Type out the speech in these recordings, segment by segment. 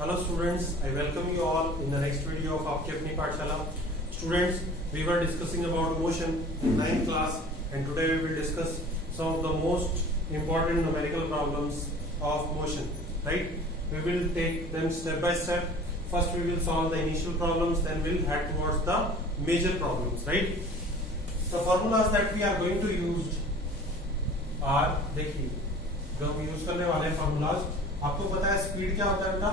Hello students, I welcome you all in the next video of आपकी अपनी पाठशाला. Students, we were discussing about motion in 9th class and today we will discuss some of the most important numerical problems of motion. Right? We will take them step by step. First we will solve the initial problems, then we'll head towards the major problems. Right? The formulas that we are going to use are, देखिए जो हम use करने वाले हैं formulas, आपको पता है speed क्या होता है बेटा?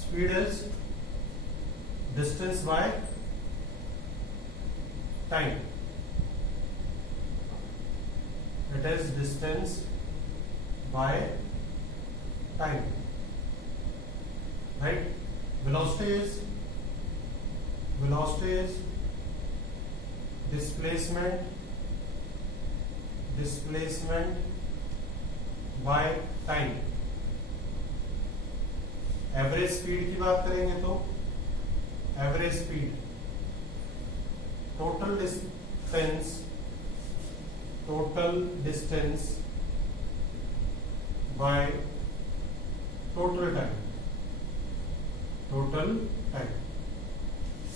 Speed is distance by time. It is distance by time. Right? Velocity is displacement by time. Average speed की बात करेंगे तो average speed total distance by total time.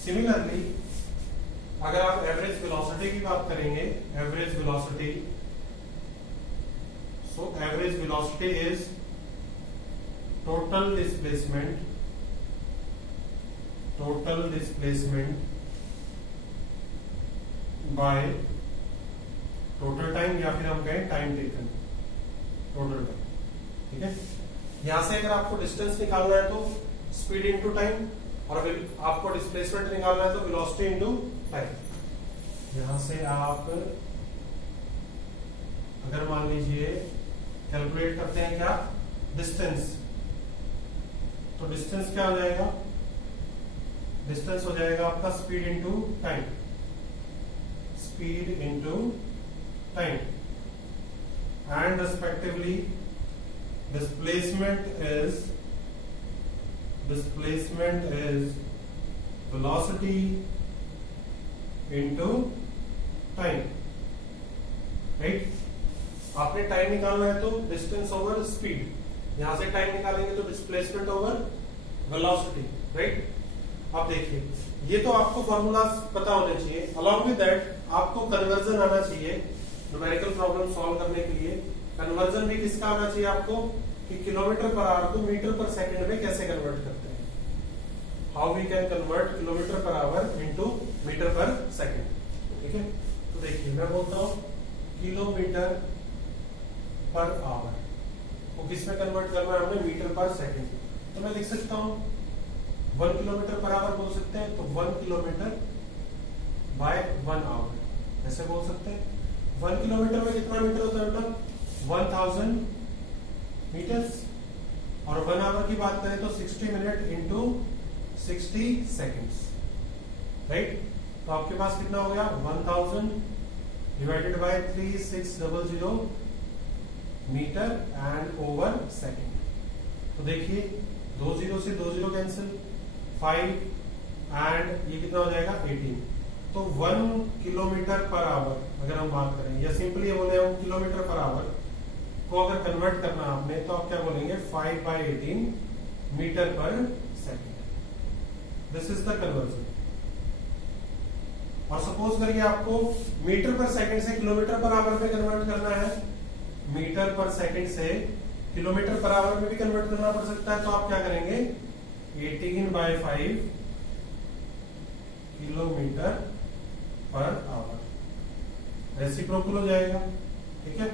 Similarly अगर आप एवरेज वेलोसिटी की बात करेंगे, average velocity is total displacement by total time, या फिर हम कहें टाइम टेकन, टोटल टाइम. ठीक है, यहां से अगर आपको डिस्टेंस निकालना है तो स्पीड इनटू टाइम, और आपको डिस्प्लेसमेंट निकालना है तो वेलोसिटी इनटू टाइम. यहां से आप अगर मान लीजिए कैलकुलेट करते हैं क्या डिस्टेंस, तो डिस्टेंस क्या हो जाएगा? डिस्टेंस हो जाएगा आपका speed into time, and respectively displacement is velocity into time. Right? आपने टाइम निकालना है तो डिस्टेंस ओवर स्पीड, यहां से टाइम निकालेंगे तो डिस्प्लेसमेंट ओवर वेलोसिटी. राइट? अब देखिए, ये तो आपको फॉर्मूलाज पता होने चाहिए. अलॉन्ग विद दैट आपको कन्वर्जन आना चाहिए न्यूमेरिकल प्रॉब्लम सॉल्व करने के लिए. कन्वर्जन भी किसका आना चाहिए आपको, कि किलोमीटर पर आवर को मीटर पर सेकंड में कैसे कन्वर्ट करते हैं. How we can convert kilometre per hour into metre per second. ठीक है, तो देखिए मैं बोलता हूं किलोमीटर पर आवर को किस में कन्वर्ट करना है हमने, मीटर पर सेकंड. तो मैं लिख सकता हूं 1 किलोमीटर पर आवर बोल सकते हैं, तो 1 किलोमीटर बाय 1 आवर ऐसे बोल सकते हैं. 1 किलोमीटर में कितना मीटर होता है बेटा? 1000 मीटर्स. और 1 आवर की बात करें तो 60 मिनट इंटू 60 सेकेंड्स. राइट? तो आपके पास कितना हो गया? 1000 divided by 3600 metre and over second. तो देखिए 2 0 से 2 0 कैंसिल, 5 एंड ये कितना हो जाएगा 18. तो 1 किलोमीटर पर आवर अगर हम बात करें, या सिंपली बोले हम किलोमीटर पर आवर को अगर कन्वर्ट करना आपने, तो आप क्या बोलेंगे 5/18 metre per second. This is the conversion. और सपोज करिए आपको मीटर पर सेकेंड से किलोमीटर पर आवर में कन्वर्ट करना है, मीटर पर सेकंड से किलोमीटर पर आवर में भी कन्वर्ट करना पड़ सकता है. तो आप क्या करेंगे 18/5 किलोमीटर पर आवर, रेसिप्रोकल हो जाएगा. ठीक है,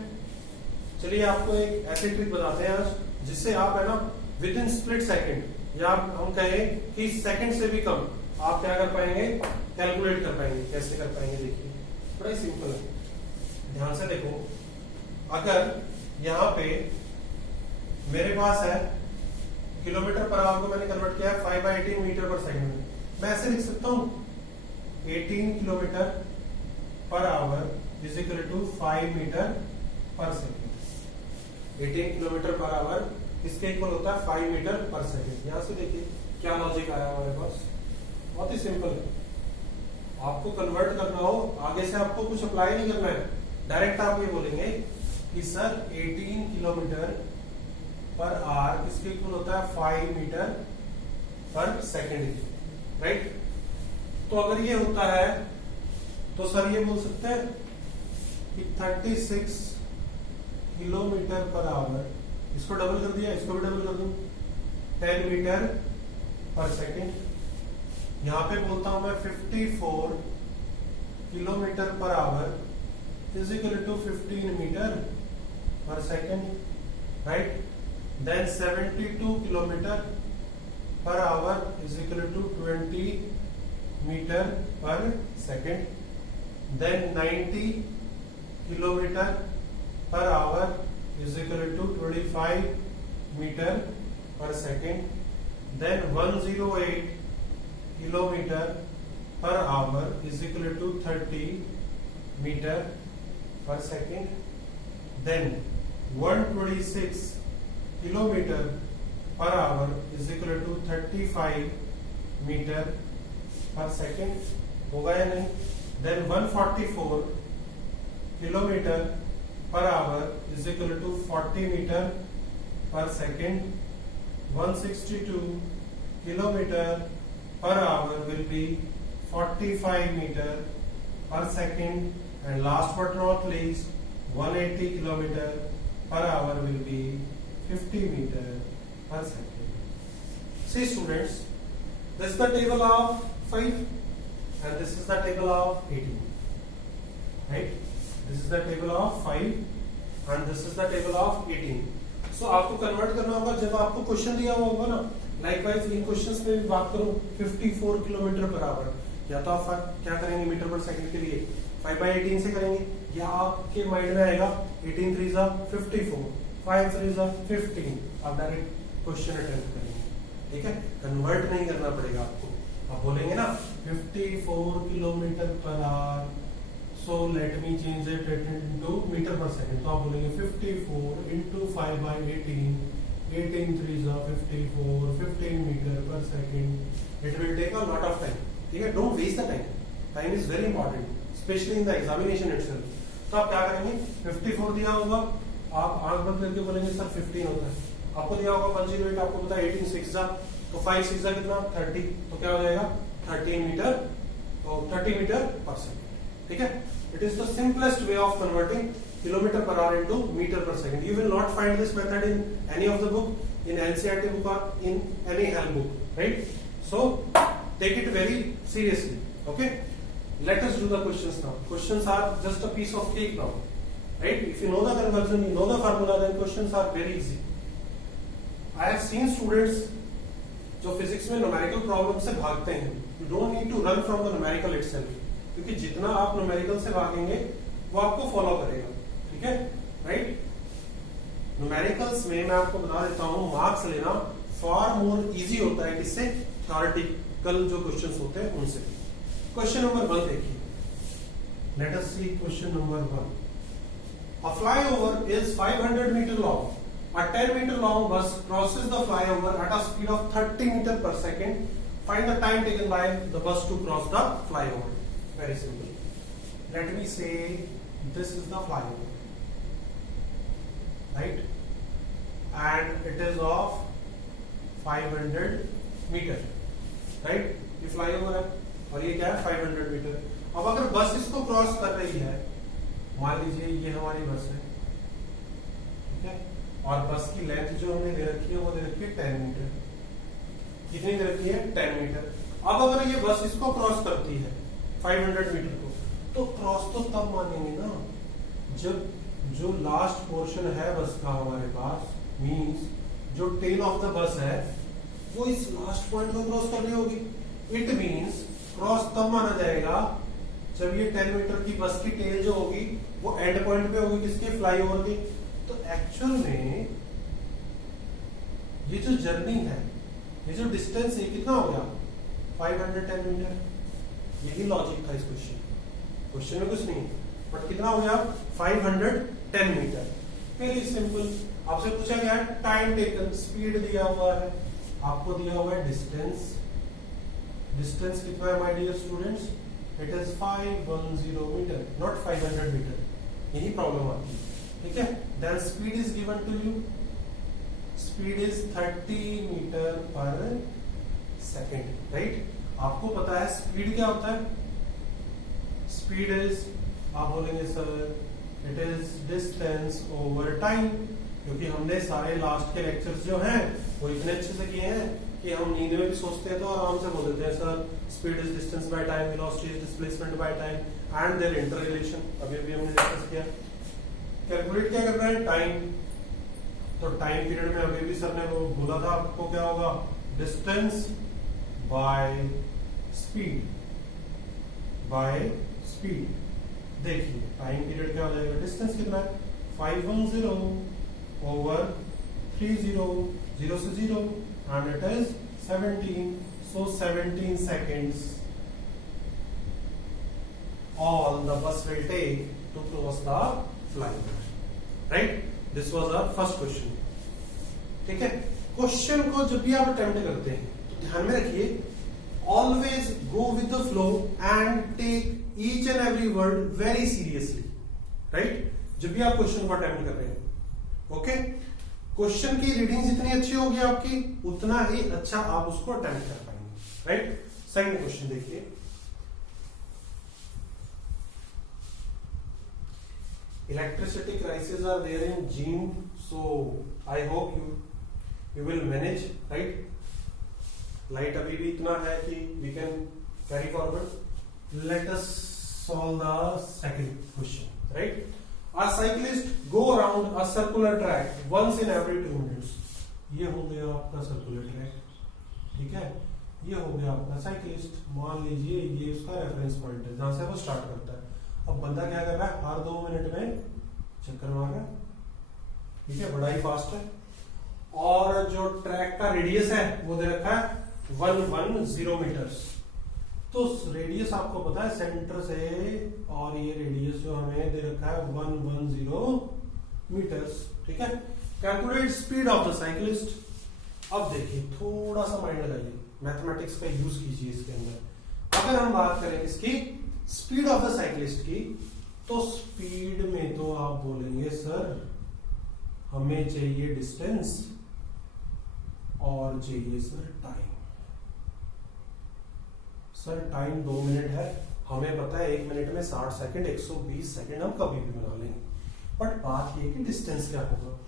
चलिए आपको एक ऐसी ट्रिक बताते हैं आज, जिससे आप है ना विद इन स्प्लिट सेकंड, या हम कहें कि सेकंड से भी कम, आप क्या कर पाएंगे, कैलकुलेट कर पाएंगे. कैसे कर पाएंगे? देखिए बड़ा ही सिंपल है, ध्यान से देखो. अगर यहां पे मेरे पास है किलोमीटर पर आवर को मैंने कन्वर्ट किया है 5/18 मीटर पर सेकंड में, मैं ऐसे लिख सकता हूं 18 kilometre per hour is equal to 5 metre per second. 18 kilometre per hour किसके इक्वल होता है? 5 मीटर पर सेकंड. यहां से देखिए क्या लॉजिक आया हमारे पास, बहुत ही सिंपल है. आपको कन्वर्ट करना हो, आगे से आपको कुछ अप्लाई नहीं करना है, डायरेक्ट आप ये बोलेंगे कि सर 18 किलोमीटर पर आवर किसके इक्वल होता है 5 मीटर पर सेकेंड, राइट। तो अगर ये होता है तो सर ये बोल सकते हैं कि 36 किलोमीटर पर आवर, इसको डबल कर दिया, इसको भी डबल कर दूं, 10 मीटर पर सेकेंड। यहां पे बोलता हूं मैं 54 kilometre per hour is equal to 15 metre per second, right. Then 72 kilometre per hour is equal to 20 metre per second. Then 90 kilometre per hour is equal to 25 metre per second. Then 108 kilometre per hour is equal to 30 meter per second. Then 126 kilometer per hour is equal to 35 meter per second. होगा या नहीं? Then 144 kilometer per hour is equal to 40 meter per second. 162 kilometer per hour will be 45 meter per second, and last but not least 180 kilometer per hour will be 50 meter per second. See students, this is the table of 5 and this is the table of 18, right? This is the table of 5 and this is the table of 18. So आपको convert करना होगा जब आपको question दिया हुआ होगा ना। Likewise इन questions में भी बात करूं 54 किलोमीटर पर आवर, या तो आप क्या करेंगे मीटर पर सेकंड के लिए 5/18 से करेंगे, या आपके माइंड में आएगा 18 3 जा 54, 5 3 जा 15, आप डायरेक्ट क्वेश्चन अटेम्प्ट करेंगे, ठीक है। कन्वर्ट नहीं करना पड़ेगा आपको। आप बोलेंगे ना 54 kilometre per hour, so let me change it into metre per second, तो आप बोलेंगे 54 इंटू 5/18, 18 3 जा 54, 15 metre per second. It will take a lot of time, ठीक है। Don't waste the time, time is very important specially in the examination itself. तो आप क्या करेंगे, 54 दिया होगा, आप आंख बंद करके बोलेंगे सर 15 होता है। आपको दिया होगा 108, आपको पता है 18 6 जा, तो 5 6 जा कितना 30, तो क्या हो जाएगा 13 मीटर, तो 30 मीटर पर सेकंड, ठीक है। It is the simplest way of converting kilometre per hour into metre per second. You will not find this method in any of the book, in NCERT book और in any help book, right. So take it very seriously, okay. Let us do the questions now. Questions are just a piece of cake now, right? If you know the conversion, you know the formula, then questions are very easy. I have seen students जो physics में numerical problem से भागते हैं। You don't need to run from the numerical itself, क्योंकि जितना आप numerical से भागेंगे वो आपको फॉलो करेगा, ठीक है, राइट। न्यूमेरिकल्स में मैं आपको बता देता हूँ, मार्क्स लेना फार मोर इजी होता है किससे, थ्योरेटिकल जो क्वेश्चंस होते हैं उनसे। क्वेश्चन नंबर 1 देखिए, let us see question number 1। A flyover is 500 meter long. A 10 meter long bus crosses the flyover at a speed of 30 meter per second. Find the time taken by the bus to cross the flyover. Very simple. Let me say this is the flyover, right? And it is of 500 metre, right. ये flyover है और ये क्या है 500 metre. अब अगर बस इसको क्रॉस कर रही है, मान लीजिए ये हमारी बस है, ठीक है, और बस की लेंथ जो हमने दे रखी है वो दे रखी है 10 मीटर। कितनी दे रखी है 10 मीटर। अब अगर ये बस इसको क्रॉस करती है 500 मीटर को, तो क्रॉस तो तब मानेंगे ना जब जो लास्ट पोर्शन है बस का हमारे पास, मींस जो टेल ऑफ द बस है वो इस लास्ट पॉइंट को क्रॉस कर रही होगी। इट मींस क्रॉस तब माना जाएगा जब ये 10 मीटर की बस की टेल जो होगी वो एंड पॉइंट पे होगी किसके, फ्लाईओवर की। तो एक्चुअल में ये जो जर्नी है, ये जो डिस्टेंस है कितना हो गया 510 मीटर। यही लॉजिक था इस क्वेश्चन में कुछ नहीं, बट कितना हो गया 510 मीटर। Very simple. आपसे पूछा गया है टाइम टेकन, स्पीड दिया हुआ है, आपको दिया हुआ है डिस्टेंस। डिस्टेंस कितना है my dear students, it is 510 metre, not 500 metre. यही प्रॉब्लम आती है, ठीक है। Then speed is given to you, speed is 30 metre per second, right. आपको पता है स्पीड क्या होता है? स्पीड इज, आप बोलेंगे sir it is distance over time, क्योंकि हमने सारे लास्ट के लेक्चर्स जो हैं वो इतने अच्छे से किए हैं कि हम नींद में भी सोचते हैं तो आराम से बोल देते हैं sir speed is distance by time, velocity is displacement by time and their inter relation. अभी अभी हमने डिस्कस किया। कैलकुलेट क्या करना है? टाइम। तो टाइम पीरियड में अभी भी सर ने वो बोला था आपको क्या होगा? Distance by speed, by speed. देखिए टाइम पीरियड क्या हो जाएगा? डिस्टेंस कितना है? 510 ओवर 30, 0 से 0 and it is 17, so 17 seconds all the bus will take to cross the flyover, right? This was our first question. ठीक है। क्वेश्चन को जब भी आप अटेम्प्ट करते हैं तो ध्यान में रखिए, always go with the flow and take each and every word very seriously, right? जब भी आप क्वेश्चन को अटेम्प्ट कर रहे हैं, ओके? क्वेश्चन की रीडिंग जितनी अच्छी होगी आपकी उतना ही अच्छा आप उसको अटेम्प्ट कर पाएंगे, राइट? सेकंड क्वेश्चन देखिए, electricity crisis are there in जीन, so I hope you will manage, right? Light अभी भी इतना है कि we can carry forward. Let us solve the second question, right? A cyclist go around a circular track once in every 2 minutes. ये हो गया आपका सर्कुलर ट्रैक, ठीक है? ये हो गया आपका साइक्लिस्ट। मान लीजिए ये उसका रेफरेंस पॉइंट है जहां से वो स्टार्ट करता है। अब बंदा क्या कर रहा है? हर 2 मिनट में चक्कर मार रहा है, ठीक है? बड़ा ही फास्ट है। और जो ट्रैक का रेडियस है वो दे रखा है 110 मीटर्स। तो रेडियस आपको पता है सेंटर से, और ये रेडियस जो हमें दे रखा है 110 मीटर्स, ठीक है? Calculate speed of the cyclist. अब देखिए थोड़ा सा माइंड लगाइए, मैथमेटिक्स का यूज कीजिए इसके अंदर। अगर हम बात करें इसकी स्पीड ऑफ द साइकिलिस्ट की, तो स्पीड में तो आप बोलेंगे सर हमें चाहिए डिस्टेंस और चाहिए sir time. Sir time 2 minute है, हमें पता है 1 मिनट में 60 सेकंड, 120 सेकंड हम कभी भी बना लेंगे। बट बात ये कि डिस्टेंस क्या होगा?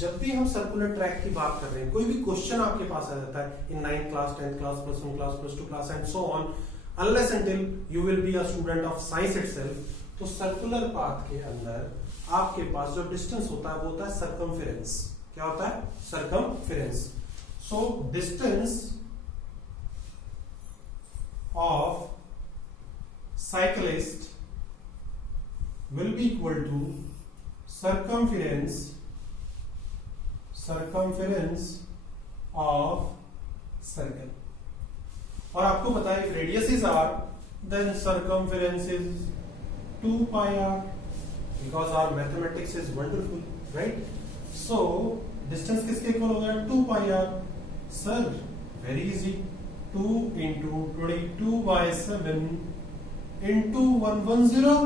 जब भी हम सर्कुलर ट्रैक की बात कर रहे हैं, कोई भी क्वेश्चन आपके पास आ जाता है इन 9th class, 10th class, +1 class, +2 class and so on, unless until you will be a student of science itself, तो सर्कुलर पाथ के अंदर आपके पास जो डिस्टेंस होता है वो होता है सर्कमफेरेंस। क्या होता है? Circumference. So distance of cyclist will be equal to circumference of circle। और आपको पता है if radius is r then circumference is 2 pi r, because our mathematics is wonderful, right? So distance किसके इक्वल हो गया? 2 pi r। Sir very easy, 2 into 22 by 7 into 110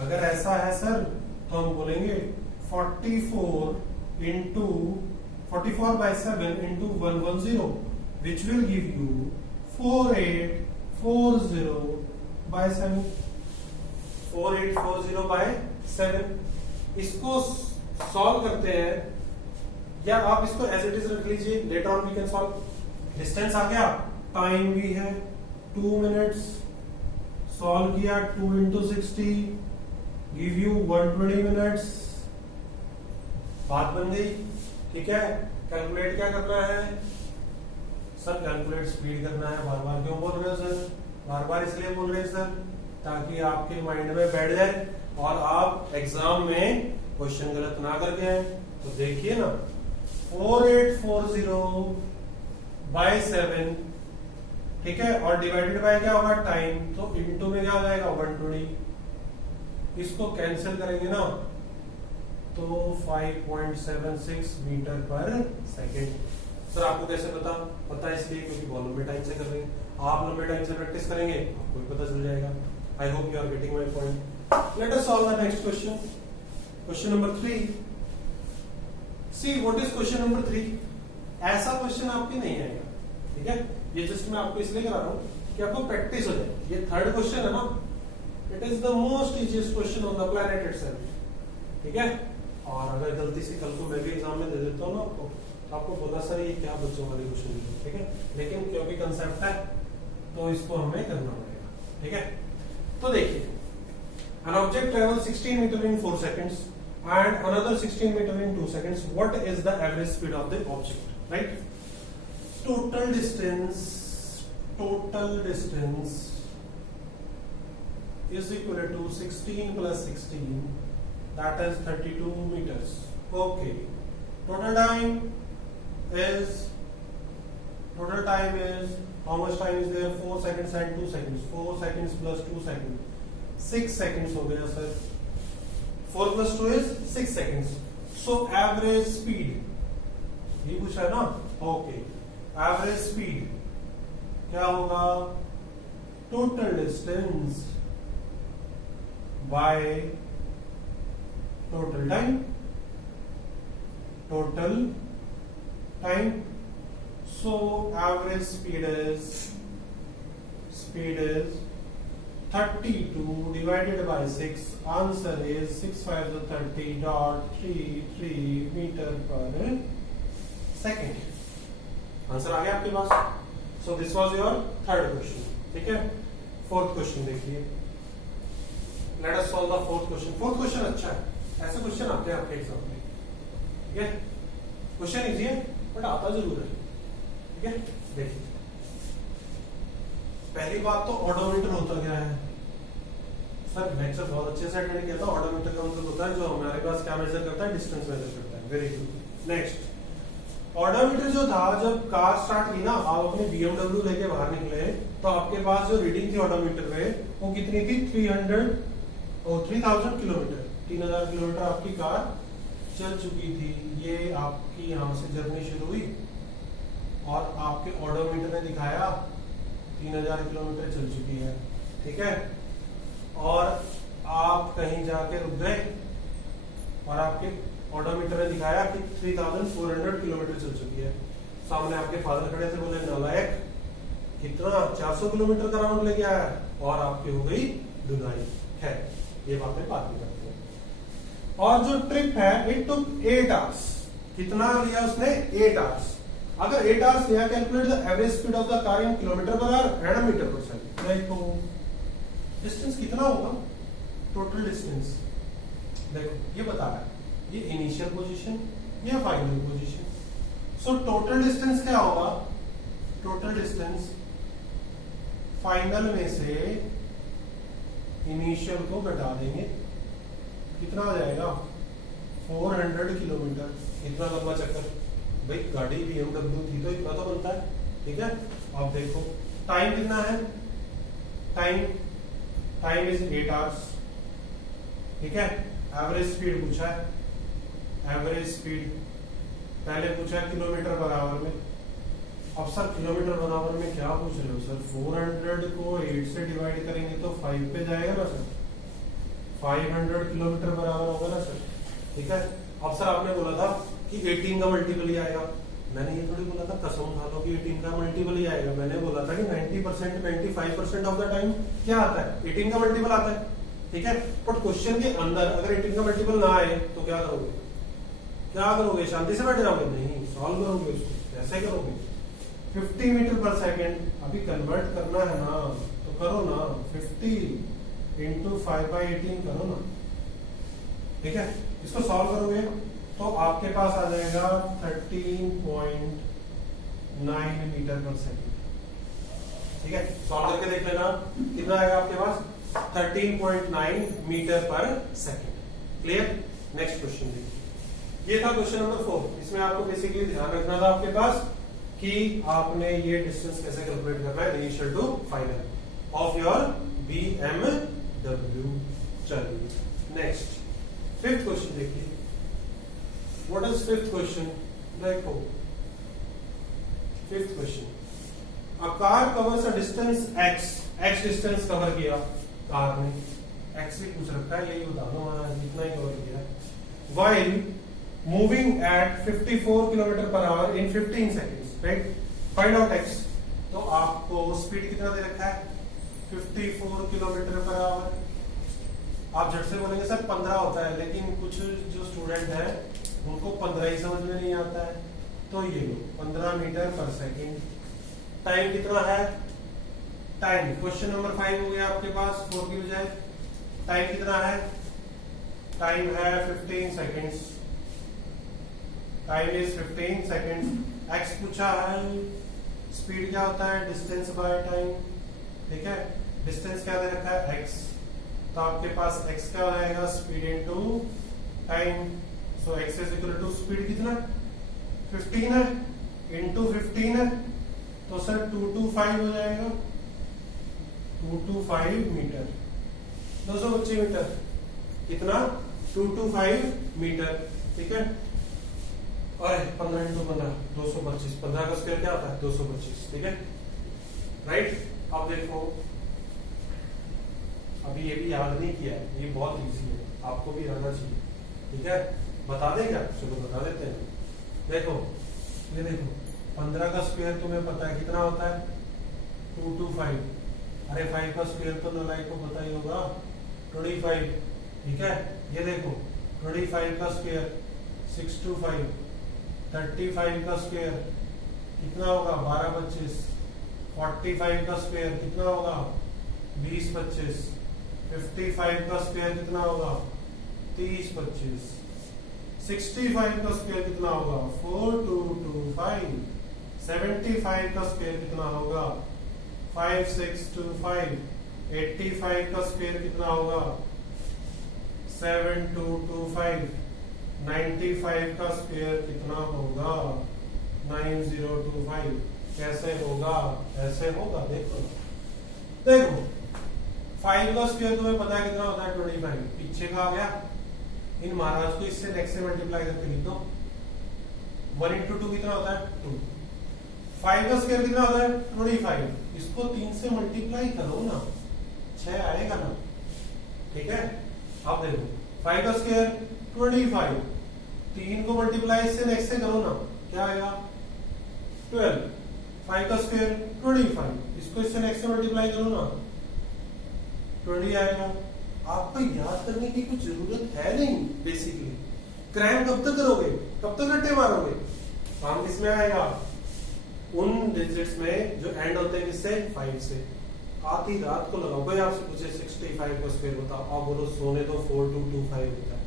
अगर ऐसा है सर तो हम बोलेंगे 44 by 7 into 110 which will give you 4840 by 7। 4840 by 7। इसको सॉल्व करते हैं, या आप इसको एज इट इज रख लीजिए, later on we can solve. Distance आ गया, टाइम भी है 2 मिनट्स, सॉल्व किया 2 into 60 गिव यू 120 मिनट्स। बात बन गई, ठीक है? कैलकुलेट क्या करना है सर? कैलकुलेट स्पीड करना है। बार बार क्यों बोल रहे हो सर? बार बार इसलिए बोल रहे हैं सर ताकि आपके माइंड में बैठ जाए और आप एग्जाम में क्वेश्चन गलत ना करके आए। तो देखिए ना 4840 by 7, ठीक है? और डिवाइडेड बाय क्या होगा? टाइम। तो इनटू में क्या हो जाएगा? 120। इसको कैंसिल करेंगे ना तो 5.76 मीटर पर सेकेंड। सर आपको कैसे पता है? इसलिए क्योंकि बहुत लंबे टाइम से कर रहे हैं। आप लंबे टाइम से प्रैक्टिस करेंगे आपको भी पता चल जाएगा। I hope you are getting my point. Let us solve the next question, question number 3। See what is question number 3? ऐसा क्वेश्चन आपके नहीं आएगा, ठीक है। ये जस्ट मैं आपको इसलिए करा रहा हूँ कि आपको प्रैक्टिस हो जाए। ये थर्ड क्वेश्चन है ना, it is the most easiest question on the planet itself, ठीक है। और अगर गलती से कल को मैं भी एग्जाम में दे देता हूँ ना आपको बोला सर ये क्या बच्चों वाले क्वेश्चन है, ठीक है, लेकिन क्योंकि कंसेप्ट है तो इसको हमें करना पड़ेगा, ठीक है। तो देखिए, an object travels 16 meter in 4 seconds and another 16 meter in 2 seconds. What is the average speed of the object? Right? Total distance is equal to 16 plus 16, that is 32 meters. Okay. Total time is how much time is there? 4 seconds and 2 seconds. 4 seconds plus 2 seconds. 6 seconds हो गया sir. 4 plus 2 is 6 seconds. So average speed ये पूछा है ना, okay. Average speed क्या होगा? Total distance by total time. So average speed is 32 divided by 6. Answer is 6 5 30.33 meter per second. Answer आ गया आपके पास। So this was your third question, ठीक है। फोर्थ क्वेश्चन देखिए, let us solve the fourth question. Fourth question अच्छा है, ऐसे question आते हैं आपके एग्जाम में, ठीक है। क्वेश्चन इजी है बट आता जरूर है, ठीक है। देखिए, पहली बात तो ऑडोमीटर होता क्या है? सर लेक्चर बहुत अच्छे से अटेंड किया था। ऑडोमीटर का मतलब होता है जो हमारे पास क्या मेजर करता है? डिस्टेंस मेजर करता है। Very good. नेक्स्ट, ऑडोमीटर जो था, जब कार स्टार्ट की ना, आप अपने BMW लेके बाहर निकले तो आपके पास जो रीडिंग थी ऑडोमीटर में वो कितनी थी? 3000 किलोमीटर। 3000 किलोमीटर आपकी कार चल चुकी थी। ये आपकी यहां से जर्नी शुरू हुई और आपके ऑडोमीटर ने दिखाया 3000 किलोमीटर चल चुकी है, ठीक है। और आप कहीं जाके रुक गए और आपके ऑडोमीटर ने दिखाया कि 3400 किलोमीटर चल चुकी है। सामने आपके फादर खड़े थे, बोले नालायक, कितना 400 किलोमीटर का राउंड लेके आया, और आपकी हो गई धुनाई। है, ये बातें बात नहीं करते हैं। और जो ट्रिप है, इट टुक 8 आवर्स। कितना लिया उसने? 8 आवर्स। अगर 8 आवर्स लिया, calculate the average speed of the car in kilometre per hour and metre per second. देखो डिस्टेंस कितना होगा? टोटल डिस्टेंस देखो ये बता रहा है, ये इनिशियल पोजीशन, ये final position. So total distance क्या होगा? टोटल डिस्टेंस फाइनल में से इनिशियल को घटा देंगे, कितना आ जाएगा? 400 किलोमीटर। इतना लंबा चक्कर, भाई गाड़ी BMW थी तो इतना तो बनता है, ठीक है। अब देखो टाइम कितना है? टाइम इज 8 आवर्स, ठीक है। एवरेज स्पीड पूछा है, एवरेज स्पीड पहले पूछा है किलोमीटर पर आवर में। अब सर किलोमीटर पर आवर में क्या पूछ रहे हो सर? 400 को 8 से डिवाइड करेंगे तो 5 पे जाएगा ना सर, 500 किलोमीटर पर आवर होगा ना सर, ठीक है। अब सर आपने बोला था कि 18 का मल्टीपल ही आएगा। मैंने ये थोड़ी बोला था कसम खा लो कि 18 का मल्टीपल ही आएगा। मैंने बोला था कि 90% 95% ऑफ द टाइम क्या आता है? 18 का मल्टीपल आता है, ठीक है। बट क्वेश्चन के अंदर अगर 18 का मल्टीपल ना आए तो क्या करोगे? शांति से बैठ जाओगे? नहीं, सॉल्व करोगे उसको। कैसे करोगे? 50 मीटर पर सेकेंड अभी कन्वर्ट करना है ना, तो करो ना। 50 इंटू 5/18 करो ना, ठीक है। इसको सॉल्व करोगे तो आपके पास आ जाएगा 13.9 मीटर पर सेकेंड, ठीक है। सॉल्व करके देख लेना कितना आएगा आपके पास? 13.9 metre per second. Clear? Next question देखिए, ये था क्वेश्चन नंबर 4। इसमें आपको बेसिकली ध्यान रखना था आपके पास कि आपने ये डिस्टेंस कैसे कैलकुलेट करना है, initial to final of your BMW। चलिए नेक्स्ट, फिफ्थ क्वेश्चन देखिए। What is fifth question? देखो fifth question, a car covers a distance x distance cover किया कार ने, x ही पूछ रखा है, यही बता दो जितना ही कवर किया। while moving at 54 kilometre per hour in 15 seconds, right? Find out x। तो आपको स्पीड कितना दे रखा है? 54 किलोमीटर पर आवर। आप झट से बोलेंगे सर 15 होता है, लेकिन कुछ जो स्टूडेंट है उनको 15 ही समझ में नहीं आता है। तो ये लो 15 मीटर पर सेकेंड। टाइम कितना है? टाइम क्वेश्चन नंबर 5 हो गया आपके पास 4 की बजाय। टाइम कितना है? टाइम है 15 seconds. Time is 15 seconds. X पूछा है, स्पीड क्या होता है? डिस्टेंस बाय टाइम, ठीक है? डिस्टेंस क्या दे रखा है? एक्स। तो आपके पास एक्स क्या आएगा? Speed into time. So x is equal to speed कितना? 15 है इनटू 15 है, तो सर 225 हो जाएगा। 225 मीटर, 225 मीटर। कितना? 225 मीटर, ठीक है? और 15 इंटू 15 225। 15 का स्क्वायर क्या होता है? 225, ठीक है? राइट? अब देखो, अभी ये भी याद नहीं किया है, ये बहुत इजी है, आपको भी रहना चाहिए, ठीक है? बता दें क्या? चलो बता देते हैं। देखो ये देखो 15 का स्क्वायर तुम्हें पता है कितना होता है? 225। अरे 5 का स्क्वायर तो नलाई को पता ही होगा, 25, ठीक है? ये देखो 25 का स्क्वायर 625। 35 का स्क्वायर कितना होगा? 12 25। 45 का स्क्वायर कितना होगा? 20 25। 55 का स्क्वायर कितना होगा? 30 25। 65 का स्क्वायर कितना होगा? 4225। 75 का स्क्वायर कितना होगा? 5625। 85 का स्क्वायर कितना होगा? 7225। 95 का स्क्वायर कितना होगा? 9025। कैसे होगा? ऐसे होगा। देखो देखो 5 का स्क्वायर तुम्हें पता है कितना होता है? 25। पीछे का आ गया, इन महाराज को इससे नेक्स्ट से मल्टीप्लाई करके लिख दो। 1 इंटू 2 कितना होता है? 2। 5 का स्क्वायर कितना होता है? 25। इसको 3 से मल्टीप्लाई करो ना, 6 आएगा ना, ठीक है? अब देखो 5 का स्क्वायर 25, 3 को मल्टीप्लाई इससे नेक्स्ट से करो ना, क्या आएगा? 12। 5 का स्क्वायर 25, इसको इससे नेक्स्ट से मल्टीप्लाई करो ना, 20 आएगा। आपको याद करने की कुछ जरूरत है नहीं। बेसिकली क्रैम कब तक करोगे? कब तक रट्टे मारोगे? काम किसमें आएगा? उन डिजिट्स में जो एंड होते हैं किससे? 5 से। आधी रात को लगाओ, कोई आपसे पूछे 65 का स्क्वायर बताओ, आप बोलो सोने तो 4225 होता है,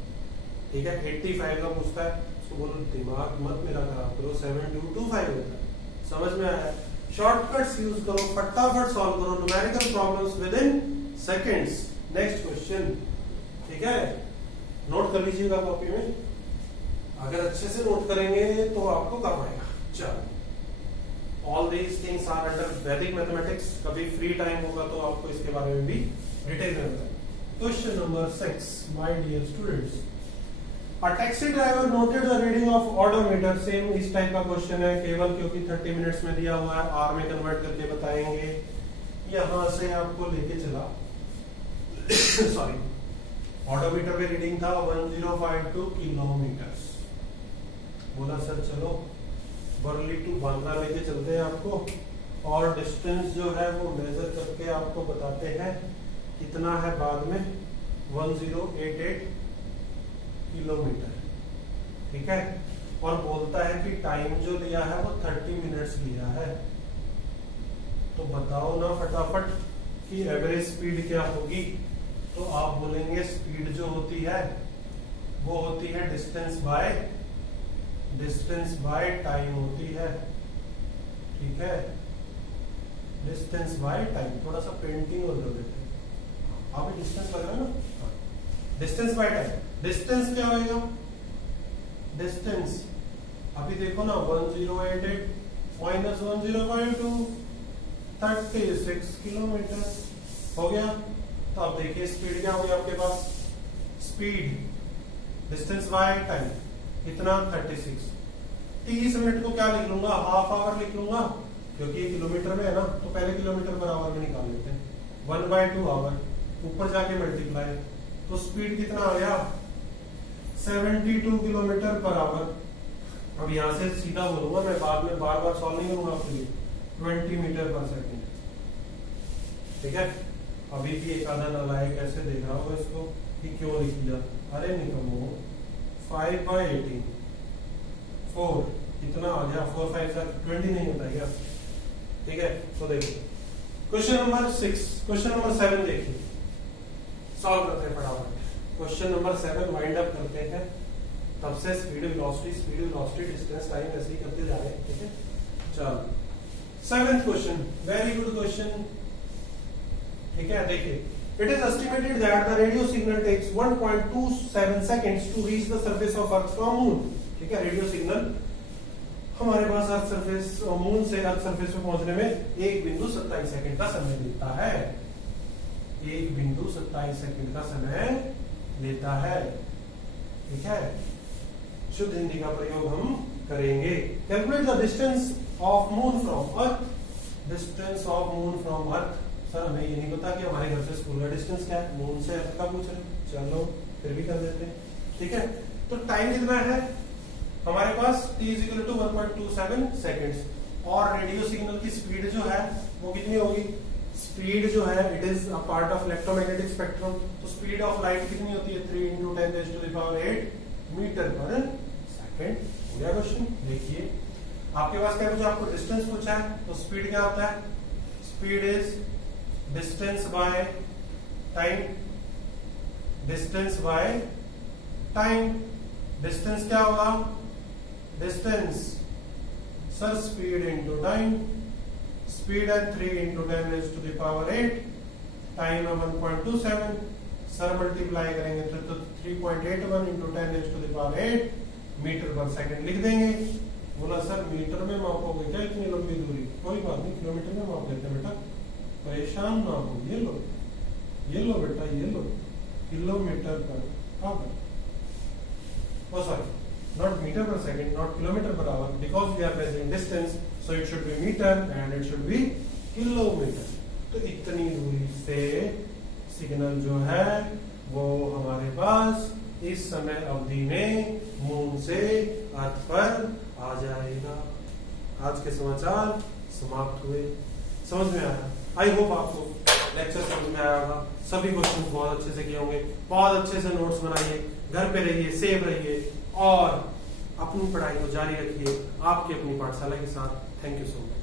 ठीक है? 85 का पूछता है, उसको बोलो दिमाग मत मेरा खराब करो, 7225 होता है। समझ में आया? शॉर्टकट्स यूज करो, फटाफट सॉल्व करो numerical problems with in seconds. Next question, ठीक है? नोट कर लीजिएगा कॉपी में, अगर अच्छे से नोट करेंगे तो आपको काम आएगा। चलो, all these things are under Vedic mathematics. कभी फ्री टाइम होगा तो आपको इसके बारे में भी डिटेल में बताएंगे। Question number 6, my dear students, A taxi driver noted the reading of odometer। Same इस टाइप का क्वेश्चन है, केवल क्योंकि 30 मिनट्स में दिया हुआ है, आर में कन्वर्ट करके बताएंगे। यहां से आपको लेके चला सॉरी, ऑडोमीटर पे रीडिंग था 1052 किलोमीटर। बोला सर चलो वर्ली टू बांद्रा लेके चलते हैं आपको, और डिस्टेंस जो है वो मेजर करके आपको बताते हैं कितना है बाद में, 1088 किलोमीटर, ठीक है? और बोलता है कि टाइम जो लिया है वो 30 मिनट्स लिया है। तो बताओ ना फटाफट कि एवरेज स्पीड क्या होगी? तो आप बोलेंगे स्पीड जो होती है वो होती है डिस्टेंस बाय टाइम होती है, ठीक है? Distance by time. थोड़ा सा पेंटिंग और कर देते हैं, अभी डिस्टेंस लग रहा है ना, डिस्टेंस बाय टाइम। डिस्टेंस क्या होगा? डिस्टेंस अभी देखो ना, 1088 माइनस 1052, 36 किलोमीटर हो गया। तो अब देखिए स्पीड क्या होगी आपके पास? स्पीड डिस्टेंस बाय टाइम कितना? 36। 30 मिनट को क्या लिख लूंगा? हाफ आवर लिख लूंगा, क्योंकि ये किलोमीटर में है ना, तो पहले किलोमीटर पर आवर में निकाल लेते हैं। 1/2 आवर, ऊपर जाके मल्टीप्लाई, तो स्पीड कितना आ गया? 72 किलोमीटर पर आवर। अब यहां से सीधा बोलूंगा मैं, बाद में बार बार सॉल्व नहीं करूंगा आपके लिए। 20 मीटर पर सेकेंड, ठीक है। अभी भी एक आधा नालायक ऐसे देख रहा होगा इसको कि क्यों लिख दिया। अरे निकलो 5/18 4 कितना आ गया, 4 5 20 नहीं होता क्या, ठीक है। तो देखिए क्वेश्चन नंबर 6, क्वेश्चन नंबर 7 देखिए, सॉल्व करते हैं फटाफट। क्वेश्चन नंबर 7 वाइंड अप करते हैं। तब से स्पीड वेलोसिटी डिस्टेंस टाइम ऐसे ही करते जा रहे हैं, ठीक है। चलो 7th question, very good question, ठीक है। देखिए it is estimated that the radio signal takes 1.27 seconds to reach the surface of earth from moon, ठीक है। रेडियो सिग्नल हमारे पास अर्थ सरफेस, मून से अर्थ सरफेस पे पहुंचने में 1.27 सेकंड का समय लेता है। 1.27 सेकंड का समय लेता है, ठीक है। शुद्ध हिंदी का प्रयोग हम करेंगे। Calculate the distance of moon from earth, distance of moon from earth. Sir हमें ये नहीं पता कि हमारे घर से स्कूल का डिस्टेंस क्या है, मून से अर्थ का पूछ रहे हैं, चलो फिर भी कर देते हैं, ठीक है। तो टाइम कितना है हमारे पास, t = 1.27 सेकेंड्स। और रेडियो सिग्नल की स्पीड जो है वो कितनी होगी, स्पीड जो है it is a part of electromagnetic spectrum, तो स्पीड ऑफ लाइट कितनी होती है, 3 × 10⁸ मीटर पर सेकेंड। हो गया क्वेश्चन। देखिए आपके पास क्या पूछा, आपको डिस्टेंस पूछा है, तो स्पीड क्या होता है, speed is distance by time, distance by time. Distance क्या होगा, distance sir speed into time, speed है 3 × 10⁸, टाइम है 1.27, सर मल्टीप्लाई करेंगे तो 3.81 × 10⁸ मीटर पर सेकंड लिख देंगे। बोला सर मीटर में मापोगे क्या इतनी लंबी दूरी, कोई बात नहीं किलोमीटर में माप लेते बेटा, परेशान ना हो। ये लो बेटा, ये लो kilometre per hour, oh sorry, not meter per second, not kilometer per hour, because we are measuring distance, so it should be meter and it should be kilometer। तो इतनी दूरी से सिग्नल जो है वो हमारे पास इस समय अवधि में मून से अर्थ पर आ जाएगा। आज के समाचार समाप्त हुए। समझ में आया? आई होप आपको लेक्चर समझ में आया होगा। सभी क्वेश्चन बहुत अच्छे से किए होंगे। बहुत अच्छे से नोट्स बनाइए, घर पे रहिए, सेव रहिए और अपनी पढ़ाई को जारी रखिए आपकी अपनी पाठशाला के साथ। Thank you so much.